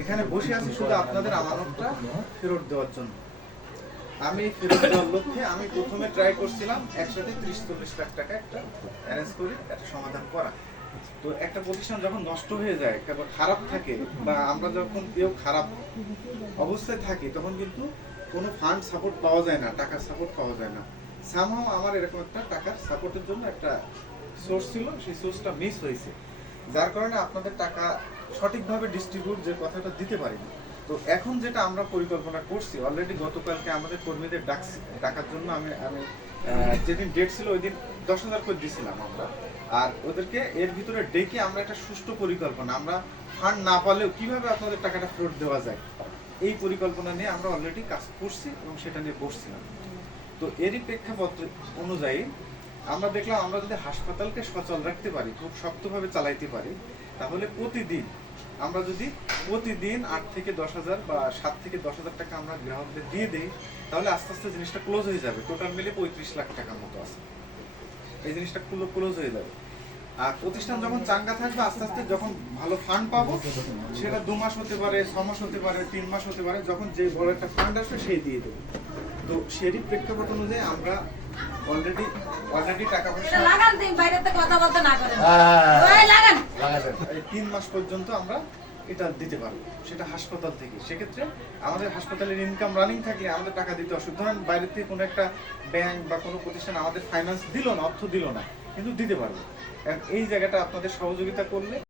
এখানে বসে আছি শুধু আপনাদের আমানতটা ফেরত দেওয়ার জন্য। আমি ফেরত দেওয়ার লক্ষ্যে আমি প্রথমে ট্রাই করছিলাম একসাথে 30-40 লাখ টাকা একটা অ্যারেঞ্জ করে একটা সমাধান করা। তো একটা প্রতিষ্ঠান যখন নষ্ট হয়ে যায়, কেবল খারাপ থাকে, বা আমরা যখন কেউ খারাপ অবস্থায় থাকি, তখন কিন্তু কোনো ফান্ড সাপোর্ট পাওয়া যায় না, টাকার সাপোর্ট পাওয়া যায় না। সামহাও আমার এরকম একটা টাকার সাপোর্টের জন্য একটা সোর্স ছিল, সেই সোর্সটা মিস হয়েছে, যার কারণে আপনাদের টাকা সঠিকভাবে ডিস্ট্রিবিউট যে কথাটা দিতে পারিনি। তো এখন যেটা আমরা পরিকল্পনা করছি, অলরেডি গতকালকে আমাদের কর্মীদের ডাকার জন্য আমি আমি যেদিন ডেট ছিল ওই দিন 10,000 করে দিয়েছিলাম আমরা, আর ওদেরকে এর ভিতরে ডেকে আমরা একটা সুষ্ঠু পরিকল্পনা, আমরা ফান্ড না পালেও কিভাবে আপনাদের টাকাটা ফেরত দেওয়া যায়, এই পরিকল্পনা নিয়ে আমরা অলরেডি কাজ করছি এবং সেটা নিয়ে বসছিলাম। তো এরই প্রেক্ষাপট অনুযায়ী আমরা দেখলাম আমরা যদি হাসপাতালকে সচল রাখতে পারি, খুব শক্তভাবে চালাইতে পারি, তাহলে প্রতিদিন আমরা যদি প্রতিদিন 8 থেকে 10,000 বা 7 থেকে 10,000 টাকা আমরা গ্রাহকদের দিয়ে দিই, তাহলে আস্তে আস্তে জিনিসটা ক্লোজ হয়ে যাবে। টোটাল মিলে 35 লাখ টাকার মতো আছে, এই জিনিসটা ক্লোজ হয়ে যাবে। আর প্রতিষ্ঠান যখন চাঙ্গা থাকবে, আস্তে আস্তে যখন ভালো ফান্ড পাবো, সেটা 2 মাস হতে পারে, 6 মাস হতে পারে, 3 মাস হতে পারে, যখন যে বড় একটা ফান্ড আসবে সেই দিয়ে দেবো। তো সেরই প্রেক্ষাপট অনুযায়ী আমরা অলরেডি টাকা পয়সা লাগান, দিন বাইরেতে কথা বলতে না করেন, লাগান 3 মাস পর্যন্ত আমরা এটা দিতে পারবো, সেটা হাসপাতাল থেকে। সেক্ষেত্রে আমাদের হাসপাতালের ইনকাম রানিং থাকলে আমাদের টাকা দিতে অসুবিধা। ধরেন বাইরে থেকে কোনো একটা ব্যাংক বা কোনো প্রতিষ্ঠান আমাদের ফাইন্যান্স দিল না, অর্থ দিল না, কিন্তু দিতে পারবো। এই জায়গাটা আপনাদের সহযোগিতা করলে